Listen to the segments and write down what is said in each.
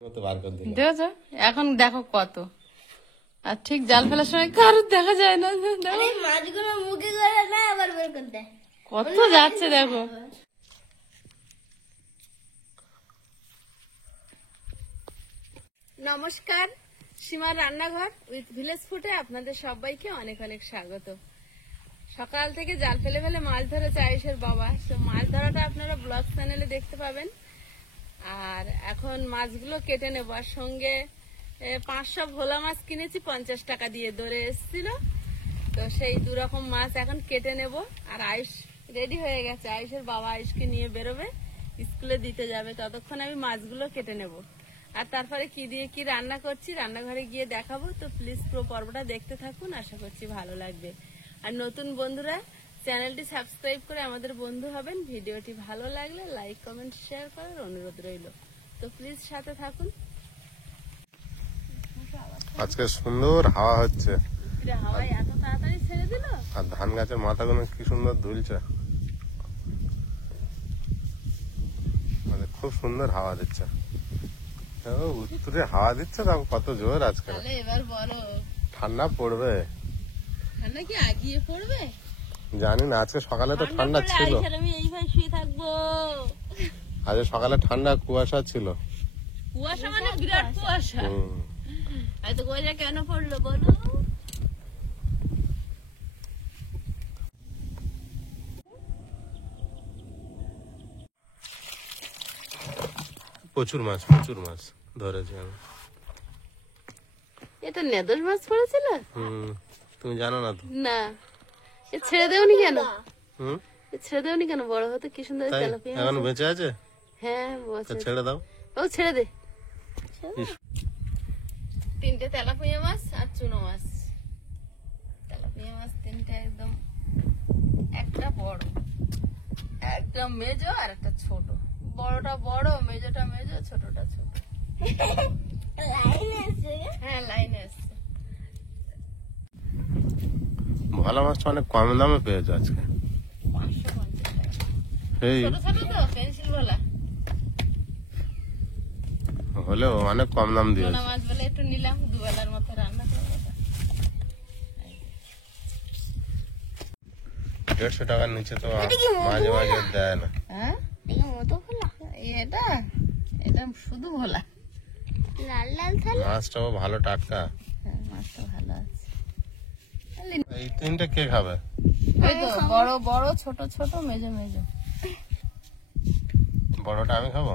দেখেছো এখন দেখো কত, আর ঠিক জাল ফেলার সময় কারোর দেখা যায় না। দেখো মাছগুলো মুখে করে না আবার বের করতে কত যাচ্ছে দেখো। নমস্কার, সীমার রান্নাঘর উইথ ভিলেজ ফুডে আপনাদের সবাইকে অনেক অনেক স্বাগত। সকাল থেকে জাল ফেলে ফেলে মাছ ধরেছে আয়ুষের বাবা, তো মাছ ধরাটা আপনারা ব্লগ চ্যানেলে দেখতে পাবেন। আর এখন মাছগুলো কেটে নেবো, আর সঙ্গে 500 ভোলা মাছ কিনেছি 50 টাকা দিয়ে, ধরে এসেছিল, তো সেই দুরকম মাছ এখন কেটে নেব। আর আয়ুষ রেডি হয়ে গেছে, আয়ুষের বাবা আয়ুষকে নিয়ে বেরোবে, স্কুলে দিতে যাবে, ততক্ষণ আমি মাছগুলো কেটে নেব। আর তারপরে কি দিয়ে কি রান্না করছি রান্নাঘরে গিয়ে দেখাবো, তো প্লিজ পুরো পর্বটা দেখতে থাকুন, আশা করছি ভালো লাগবে। আর নতুন বন্ধুরা চ্যানেলটি সাবস্ক্রাইব করে আমাদের বন্ধু হবেন। ভিডিওটি ভালো লাগলে লাইক কমেন্ট শেয়ার করার অনুরোধ রইল, তো প্লিজ সাথে থাকুন। আজকে সুন্দর হাওয়া হচ্ছে, হাওয়ায় এত তাড়াতাড়ি ছেড়ে দিল, আর ধান গাছের মাথাগুলো কি সুন্দর দুলছে, মানে খুব সুন্দর হাওয়া দিচ্ছে। উত্তরে হাওয়া দিচ্ছে, তাও কত জোর আজকে। তাহলে এবার বলো ঠান্ডা পড়বে, ঠান্ডা কি আগিয়ে পড়বে? জানি না, আজকে সকালে তো ঠান্ডা ছিল, আমি এইভাবে শুয়ে থাকবো। আজকে সকালে ঠান্ডা কুয়াশা ছিল। কুয়াশা মানে বিরাট কুয়াশা। এত কুয়াশা কেন পড়লো বলো? প্রচুর মাছ ধরেছি আমি। এটা নেদর মাছ পড়েছিল? তুমি জানো না তো? না, এ ছেড়ে দেওনি কেন? এ ছেড়ে দেওনি কেন? বড় হতে কি সুন্দর তাই তেলাপিয়া এখন মাছ। বেঁচে আছে? হ্যাঁ তা ছেড়ে দাও। ও ছেড়ে দে। ইস, 3টে তেলাপিয়া মাছ আর চুনো মাছ। তেলাপিয়া মাছ 3টে একদম, একটা বড়, একটা মেজো আর একটা ছোট। বড়টা বড়, মেজোটা মেজো, ছোটটা ছোট। লাইনে আছে হ্যাঁ লাইনে এসছে। ভোলা মাছটা অনেক কম দামে পেয়েছে আজকে। 550 টাকা। এই ছোট ছোট তো পেন্সিল ভোলা। হলেও অনেক কম দাম চুনা দিয়েছে। মাছ বলে একটু নিলাম, দুবেলার মতো রান্না করবো তো। 150 টাকার নিচে তো মাঝে মাঝে দেয় না। হ্যাঁ মতো খোলা এটা, এটা শুধু ভোলা। লাল লাল থালা মাছটাও ভালো টাটকা। হ্যাঁ মাছটা ভালো আছে। এই 3টে কে খাবে? ওই তো বড় বড়, ছোট ছোট, মেজো মেজো। বড়টা আমি খাবো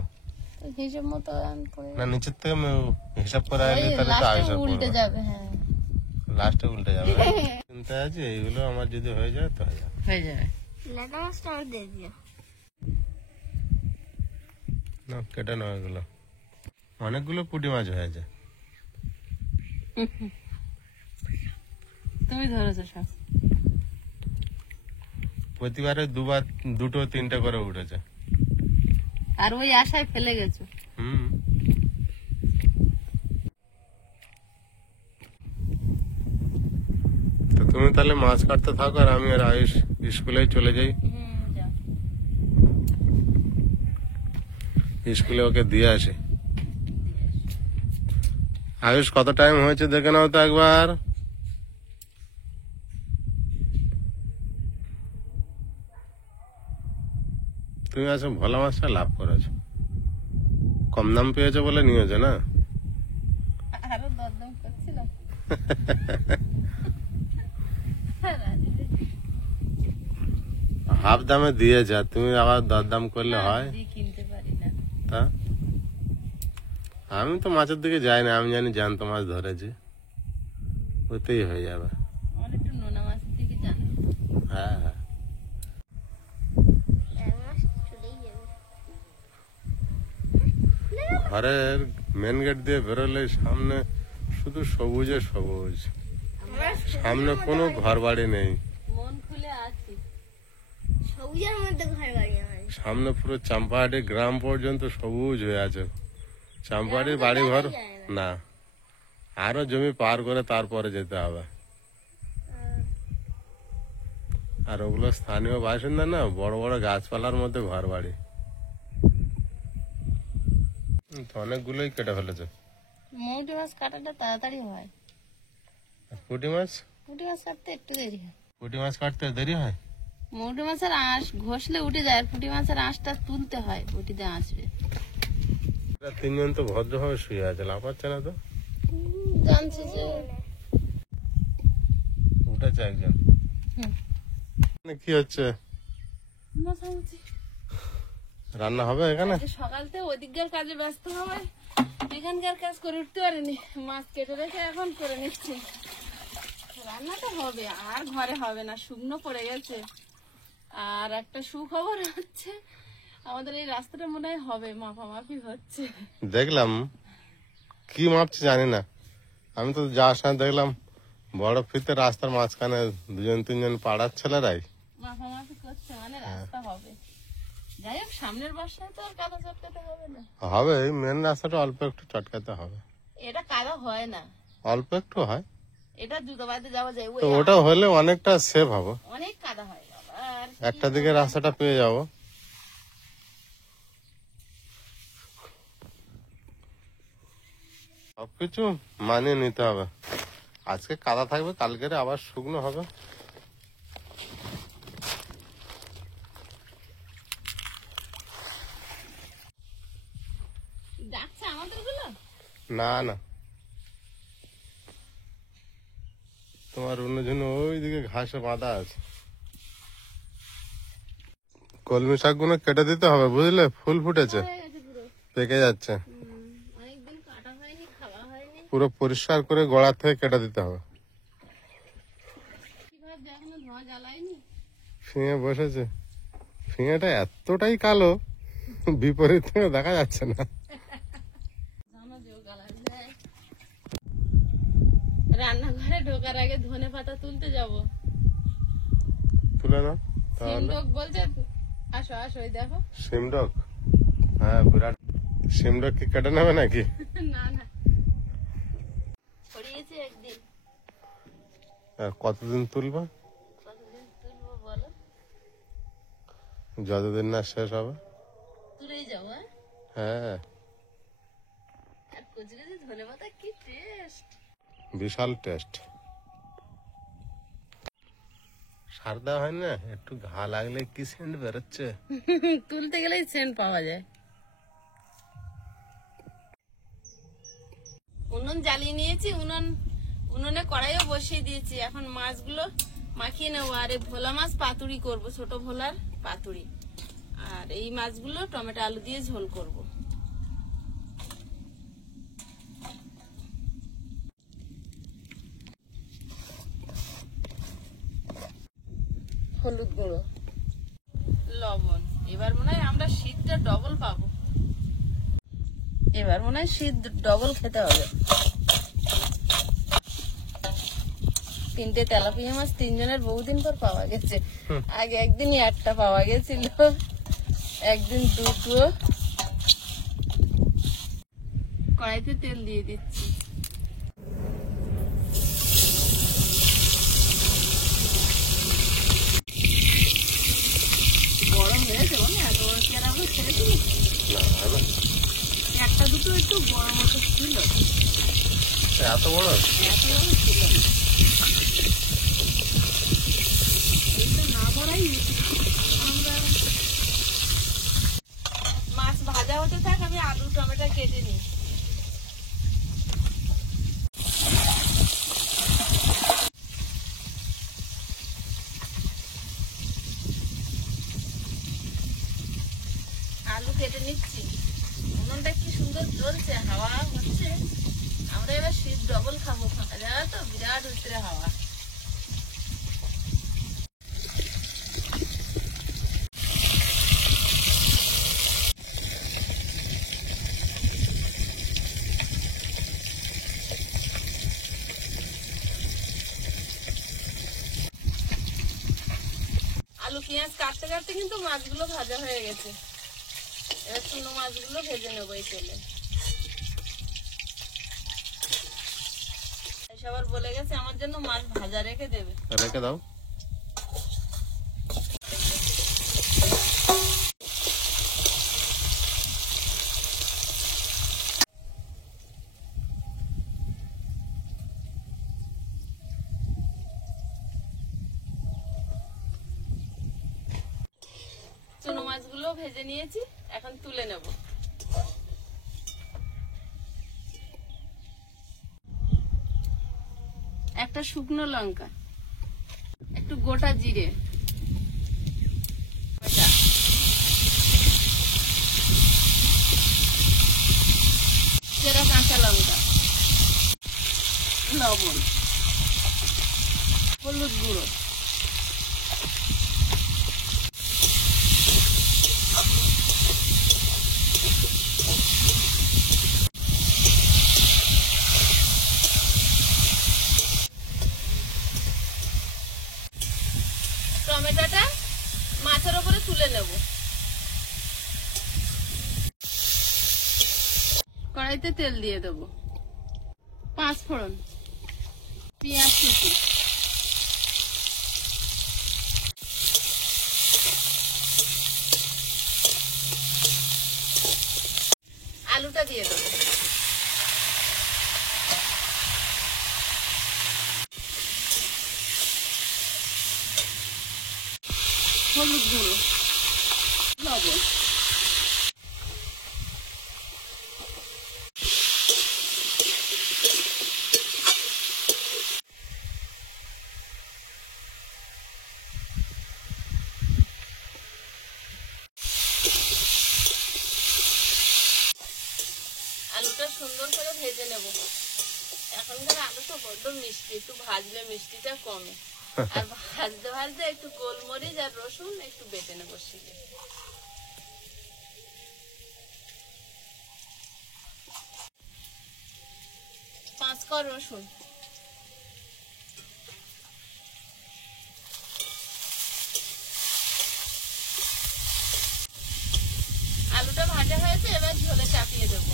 তো হিসেব মতো আমি পড়ে না? নিচের থেকে হিসাব করে আইলে তাহলে তো লাস্টে আইসা উল্টে যাবে। হ্যাঁ লাস্টে উল্টে যাবে। চিন্তা আছে, এইগুলো আমার যদি হয়ে যায় তো হয়ে যাবে। হয়ে যাবে। লেটা মাছটা আমার দিয়ে দিও না কেটে নাও, এগুলো অনেকগুলো পুঁটি মাছ হয়েছে। তুমি ধরেছো সব। প্রতিবারে দুটো 3টে করে উঠেছে। আর ওই আশায় ফেলে গেছো। তো তুমি তাহলে মাছ কাটতে থাকো, আর আমি আর আয়ুষ স্কুলে চলে যাই। যাও। স্কুলে ওকে দিয়ে আসি। আয়ুষ কত টাইম হয়েছে দেখে নাও তো একবার। তুমি আছো ভোলা মাছটা লাভ করেছো, কম দাম পেয়েছো বলে নিয়েছো না? আরো দরদাম করছিলাম। হাফ দামে দিয়েছে, আর তুমি আবার দরদাম করলে হয়? কিনতে পারি না। তা আমি তো মাছের দিকে যাই না, আমি জানি জ্যান্ত মাছ ধরেছে, ওতেই হয়ে যাবে। আমার একটু নোনা মাছের দিকে জানো। হ্যাঁ হ্যাঁ। মাছ চলেই যাবে ঘরের মেন গেট দিয়ে বেরোলে সামনে শুধু সবুজে সবুজ, সামনে কোনো ঘর বাড়ি নেই। মন খুলে আছি। সবুজের মধ্যে ঘর বাড়ি আমার সামনে পুরো চাম্পাহাটি গ্রাম পর্যন্ত সবুজ হয়ে আছে। চাম্পাহাটির বাড়ি ঘর না, আরো জমি পার করে তারপরে যেতে হবে। আর ওগুলো স্থানীয় বাসিন্দা না, বড় বড় গাছপালার মধ্যে ঘর বাড়ি। তো অনেকগুলোই কেটে ফেলেছে। মৌটি মাছ কাটাটা তাড়াতাড়ি হয়, আর পুঁটি মাছ? পুঁটি মাছ কাটতে একটু দেরি হয়। পুঁটি মাছ কাটতে দেরি হয়? মৌটি মাছের আঁশ ঘষলে উঠে যায়, আর পুঁটি মাছের আঁশটা তুলতে হয়, বটিতে আঁশবে। এরা তিনজন তো ভদ্রভাবে শুয়ে আছে, লাফাচ্ছে না তো। জানছি যে উঠেছে একজন। হুম। কি হচ্ছে? মোছামুছি। রান্না হবে এখানে? আজকে সকাল থেকে ওদিককার কাজে ব্যস্ত হওয়ায় এখানকার কাজ করে উঠতে পারিনি, মাছ কেটে রেখে এখন করে নিচ্ছি। রান্না তো হবে, আর ঘরে হবে না, শুকনো পড়ে গেছে। আর একটা সুখবর হচ্ছে, আমাদের এই রাস্তাটা মনে হয় হবে, মাপামাপি হচ্ছে। দেখলাম, কি মাপছে জানি না, আমি তো যাওয়ার সময় দেখলাম বড় ফিতে রাস্তার মাঝখানে দুজন তিনজন পাড়ার ছেলেরাই মাপামাপি করছে, মানে রাস্তা হবে। যাই হোক, সামনের বর্ষায় তো আর কাদা চটকাতে হবে না। হবে। এই মেন রাস্তাটা অল্প একটু চটকাতে হবে। এটা কাদা হয় না, অল্প একটু হয়, এটা জুতো বাদে যাওয়া যায়। তো ওটা হলে অনেকটা সেভ হবে। অনেক কাদা হয় আবার। একটা দিকে রাস্তাটা পেয়ে যাব। সবকিছু মানিয়ে নিতে হবে। আজকে কাদা থাকবে, কালকে আবার শুকনো হবে। ডাকছে আমাদের গুলো। না না, তোমার অন্যজন ওইদিকে ঘাসে বাঁধা আছে। কলমি শাকগুলো কেটে দিতে হবে, বুঝলে? ফুল ফুটেছে, হয়ে গেছে পুরো। পেকে যাচ্ছে। অনেকদিন কাটা হয়নি, খাওয়া হয়নি। পুরো পরিষ্কার করে গোড়া থেকে কেটে দিতে হবে। কিভাবে এখনো ধোঁয়া জ্বালায়নি। ফিঙে বসেছে, ফিঙেটা এতটাই কালো বিপরীত থেকে দেখা যাচ্ছে না। জানো যে ও গালা দেয়। রান্নাঘরে ঢোকার আগে ধনে পাতা তুলতে যাবো। তুলে না তাহলে। সিমডক বলছে আসো আসো, ওই দেখো। সিমডক? হ্যাঁ, বিরাট। সিমডক কি কেটে নেবে নাকি? না না, ছড়িয়েছি একদিন। আর কতদিন তুলবে? কতদিন তুলবো বলো? যতদিন না শেষ হবে। তুলেই যাবো। হ্যাঁ, আর কচি কচি ধনে পাতা কি টেস্ট। বিশাল টেস্ট। সার দেওয়া হয় না, একটু ঘা লাগলে কি সেন্ট বেরোচ্ছে। তুলতে গেলেই সেন্ট পাওয়া যায়। উনুন জ্বালিয়ে নিয়েছি, উনুনে কড়াইও বসিয়ে দিয়েছি। এখন মাছগুলো মাখিয়ে নেবো। আর এই ভোলা মাছ পাতুরি করব, ছোট ভোলার পাতুরি। আর এই মাছগুলো টমেটো আলু দিয়ে ঝোল করব। হলুদ গুঁড়ো, লবণ। এবার মনে হয় আমরা শীতটা ডবল পাবো। এবার মনে হয় শীত ডবল খেতে হবে। 3টে তেলাপিয়া মাছ 3 জনের বহুদিন পর পাওয়া গেছে। আগে একদিনই 8টা পাওয়া গেছিল, একদিন 2টো। কড়াইতে তেল দিয়ে দিচ্ছি। গরম হয়েছে, এত বড় কি আর আমরা ছেড়েছি? একটা দুটো একটু বড় মতো ছিল, এত বড়? এত বড় ছিল না। এইটা না বড়াই আমরা। মাছ ভাজা হতে থাক, আমি আলু টমেটো কেটে নিই। আলু কেটে নিচ্ছি। উনুনটা কি সুন্দর জ্বলছে, হাওয়া হচ্ছে। আমরা এবার শীত ডবল খাবো, ফাঁকা জায়গা তো, বিরাট উত্তরে হাওয়া। আলু পেঁয়াজ কাটতে কাটতে কিন্তু মাছগুলো ভাজা হয়ে গেছে। এবার চুনো মাছগুলো ভেজে নেবো এই তেলে। সবার বলে গেছে আমার জন্য মাছ ভাজা রেখে দেবে। রেখে দাও। চুনো মাছগুলো ভেজে নিয়েছি, এখন তুলে নেব। একটা শুকনো লঙ্কা, একটু গোটা জিরে, চেরা কাঁচা লঙ্কা, লবণ, হলুদ গুঁড়ো, টমেটোটা মাছের উপরে তুলে নেব। কড়াইতে তেল দিয়ে দেব, 5 ফোড়ন, পেঁয়াজ কুচি, আলুটা দিয়ে দেবো, হলুদ গুঁড়ো, লবণ, আলুটা সুন্দর করে ভেজে নেব। এখনকার আলু তো বড্ড মিষ্টি, একটু ভাজলে মিষ্টিটা কমে। আর ভাজতে ভাজতে একটু গোলমরিচ আর রসুন একটু বেটে নেবো শিলে। 5 কোয়া রসুন, আলুটা ভাজা হয়েছে, এবার ঝোলে চাপিয়ে দেবো।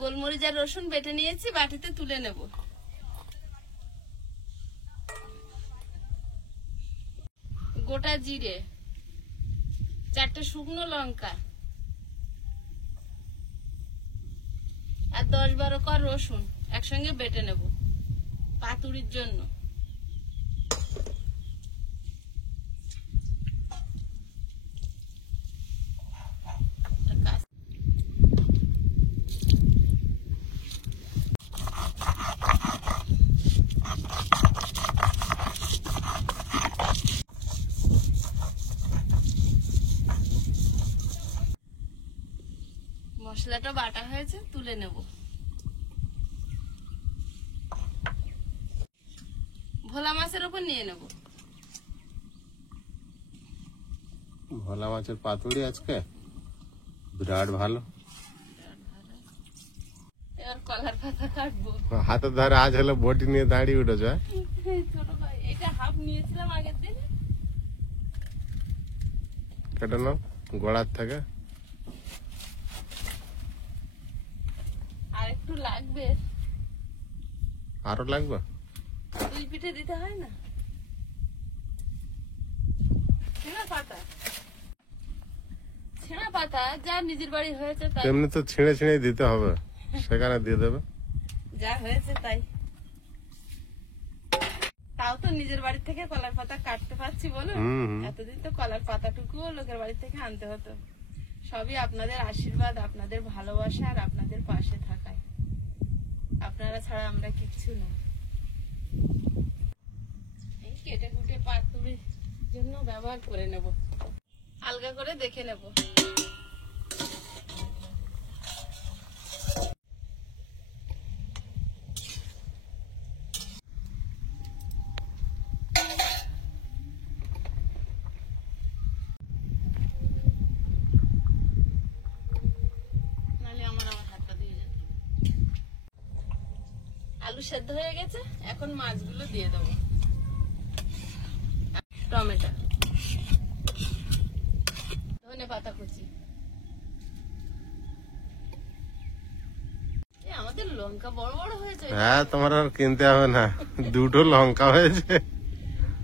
গোলমরিচ আর রসুন বেটে নিয়েছি, বাটিতে তুলে নেব। গোটা জিরে, 4টে শুকনো লঙ্কা আর 10-12 কোয়া রসুন একসঙ্গে বেটে নেব পাতুরির জন্য। মশলাটা বাটা হয়েছে, তুলে নেব। ভোলা মাছের উপর নিয়ে নেব। ভোলা মাছের পাতুরি আজকে বিরাট ভালো। এবার কলার পাতা কাটবো। হাতের ধারে আজ হলো বটি নিয়ে দাঁড়িয়ে উঠেছে। ছোট ভাই, এটা হাফ নিয়েছিলাম আগের দিন। কেটে নাও গোড়ার থেকে। আর একটু লাগবে। আরো লাগবে? 2 পিঠে দিতে হয় না? ছেঁড়া পাতা যা নিজের বাড়ি হয়েছে তাই। তেমনি তো ছিঁড়ে ছিঁড়ে দিতে হবে, সেখানে দিয়ে দেবে। যা হয়েছে তাই। তাও তো নিজের বাড়ি থেকে কলার পাতা কাটতে পারছি বলুন। এতদিন তো কলার পাতাটুকুও লোকের বাড়ি থেকে আনতে হতো। সবই আপনাদের আশীর্বাদ, আপনাদের ভালোবাসা আর আপনাদের পাশে থাকায়। আপনারা ছাড়া আমরা কিচ্ছু না। এই কেটে কুটে পাতুরির জন্য ব্যবহার করে নেব, আলগা করে দেখে নেব। আলু সেদ্ধ হয়ে গেছে, এখন মাছগুলো দিয়ে দেবো। টমেটো, ধনে পাতা কুচি। আমাদের লঙ্কা বড় বড় হয়েছে। হ্যাঁ, তোমার আর কিনতে হবে না, দুটো লঙ্কা হয়েছে।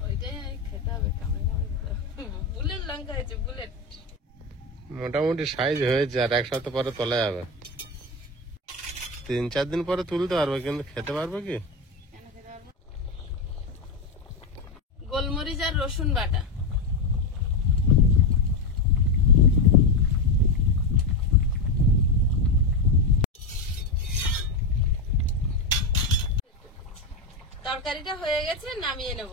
ওইটাই খেতে হবে, বুলেট লঙ্কা হয়েছে, বুলেট। মোটামুটি সাইজ হয়েছে, আর এক সপ্তাহ পরে তোলা যাবে। 3-4 দিন পরে তুলতে পারবে, কিন্তু খেতে পারবে কি? গোলমরিচ আর রসুন বাটা, তরকারিটা হয়ে গেছে, নামিয়ে নেব।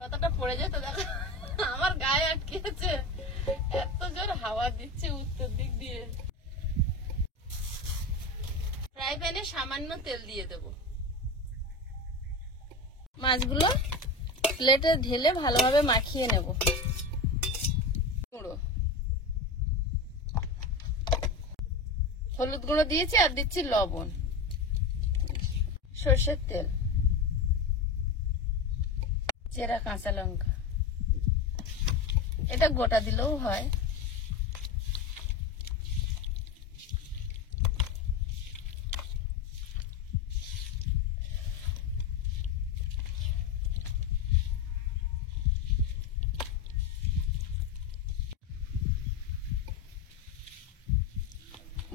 পাতাটা পড়ে যেত, দেখো আমার গায়ে আটকে আছে, এত জোর হাওয়া দিচ্ছে উত্তর দিক দিয়ে। ফ্রাই প্যানে সামান্য তেল দিয়ে দেব। মাছগুলো প্লেটে ঢেলে ভালোভাবে মাখিয়ে নেব। গুঁড়ো, হলুদ গুঁড়ো দিয়েছি, আর দিচ্ছি লবণ, সর্ষের তেল, চেরা কাঁচা লঙ্কা, এটা গোটা দিলেও হয়।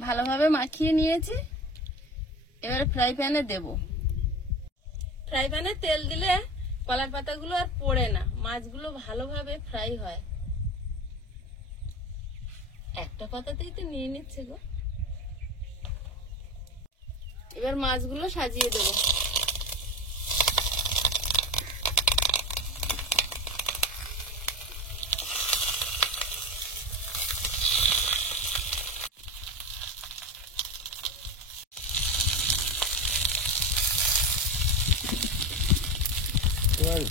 ভালোভাবে মাখিয়ে নিয়েছি, এবারে ফ্রাই প্যানে দেব। ফ্রাই প্যানে তেল দিলে কলার পাতাগুলো আর পড়ে না, মাছগুলো ভালোভাবে ফ্রাই হয়। একটা পাতাতেই তো নিয়ে নিচ্ছে গো। এবার মাছগুলো সাজিয়ে দেব।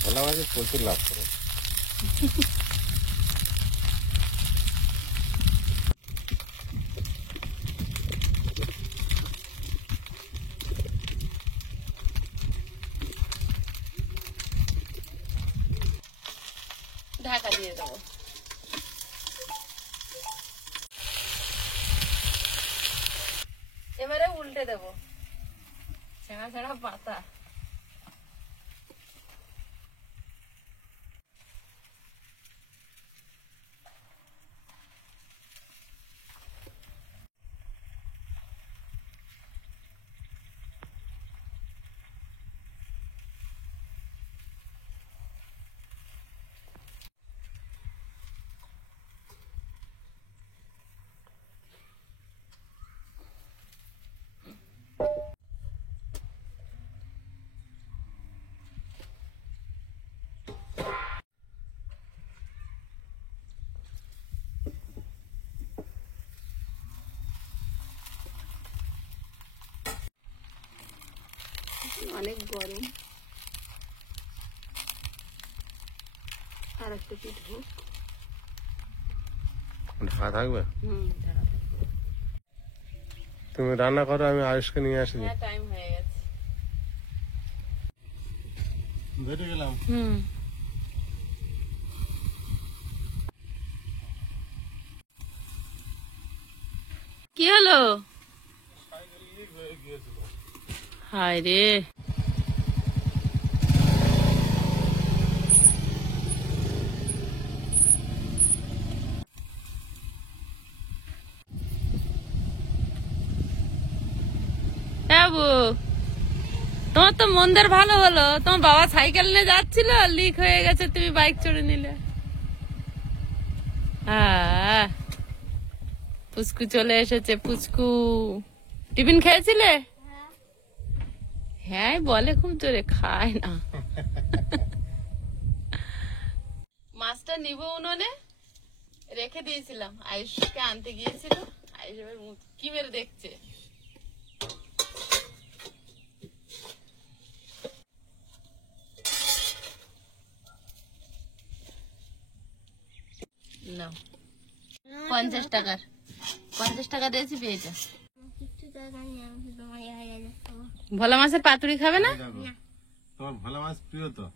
ভোলা মাছে প্রচুর লাভ করে। ঢাকা দিয়ে দেব। এবারে উল্টে দেব। ছেঁড়া ছেঁড়া পাতা, অনেক গরম। আর একটা পিঠ হোক। ঢাকা থাকবে। তুমি রান্না করো, আমি আয়ুষকে নিয়ে আসি। হ্যাঁ, টাইম হয়ে গেছে। বেটে গেলাম। কি হলো? হায় রে, বাবু তোমার তো মন্দের ভালো হলো, তোমার বাবা সাইকেল নিয়ে যাচ্ছিল, লিক হয়ে গেছে, তুমি বাইক চড়ে নিলে। পুচকু চলে এসেছে। পুচকু, টিফিন খেয়েছিলে? হ্যাঁ বলে, খুব জোরে খায় না। মাছটা নিব উনুনে রেখে দিয়েছিলাম, আয়ুষকে আনতে গিয়েছিল। আয়ুষ এবার কি মেরে দেখছে। না, 50 টাকার, 50 টাকা দিয়েছি বিয়েটা। কিছু টাকা নিয়ে আমি তোমার ভোলা মাছের পাতুরি খাবে না? এই দেখো, তোমার ভোলা মাছ প্রিয় তো?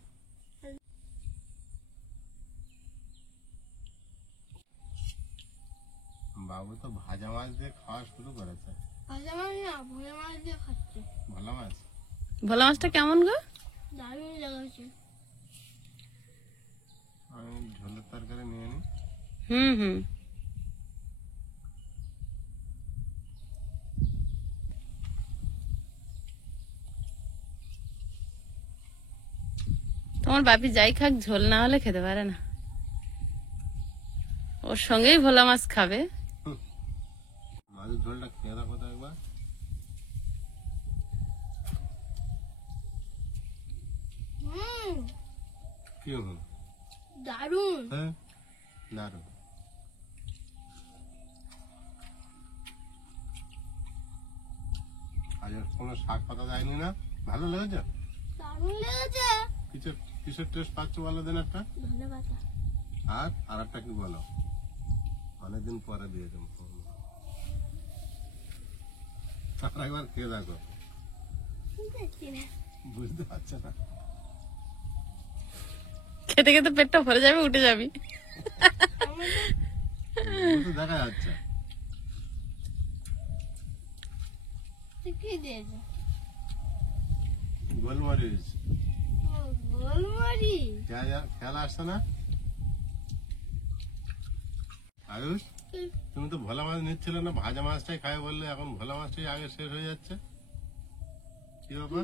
বাবু তো ভাজা মাছ দিয়ে খাওয়া শুরু করেছে। ভাজা মাছ না, ভোলা মাছ দিয়ে খাচ্ছি। ভোলা মাছ ভোলা মাছটা কেমন গো? দারুণ লেগেছে। আমি ঝোলের তরকারি নিয়ে নি। হুম হুম। তোমার বাপি যাই খাক ঝোল না হলে খেতে পারে না। ওর সঙ্গেই ভোলা মাছ খাবে। মাছের ঝোলটা খেয়ে দেখো তো একবার। কি হলো? দারুণ। হ্যাঁ, দারুণ। আজ আর কোনো শাক পাতা যায়নি না? ভালো লেগেছে? দারুণ লেগেছে। কিসের টেস্ট পাচ্ছ বলো দিন একটা। ধন্যবাদ। আর একটা কি বলো? অনেকদিন পরে দিয়েছে। তারপর একবার খেয়ে দেখো, বুঝতে পারছো না? খেতে খেতে পেটটা ভরে যাবে, উঠে যাবি। বুঝতে দেখা যাচ্ছে। কি দিয়েছে? গোলমরিচ। ও, গোলমরিচ। খেয়াল আসছে না? আয়ুষ, তুমি তো ভোলা মাছ নিচ্ছিলে না, ভাজা মাছটাই খাই বললে, এখন ভোলা মাছটাই আগে শেষ হয়ে যাচ্ছে। কি ব্যাপার?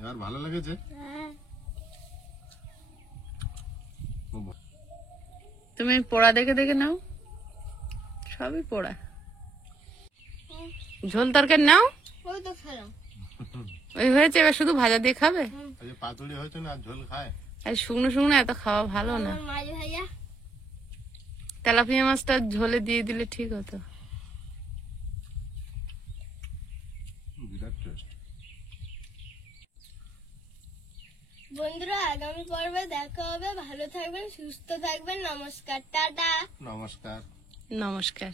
এবার ভালো লেগেছে? হ্যাঁ। তুমি পোড়া দেখে দেখে নাও, সবই পোড়া। ঝোল তরকারি নাও, ওই তো খেলাম। ওই হয়েছে, এবার শুধু ভাজা দিয়ে খাবে। এই যে পাতুড়ি হয়েছে না, আর ঝোল খায়? আর শুকনো শুকনো এত খাওয়া ভালো না। আমার মাছ ভাইয়া। তেলাপিয়া মাছটা ঝোলে দিয়ে দিলে ঠিক হতো। বিরাট টেস্ট। বন্ধুরা, আগামী পর্বে দেখা হবে। ভালো থাকবেন, সুস্থ থাকবেন। নমস্কার, টাটা। নমস্কার। নমস্কার।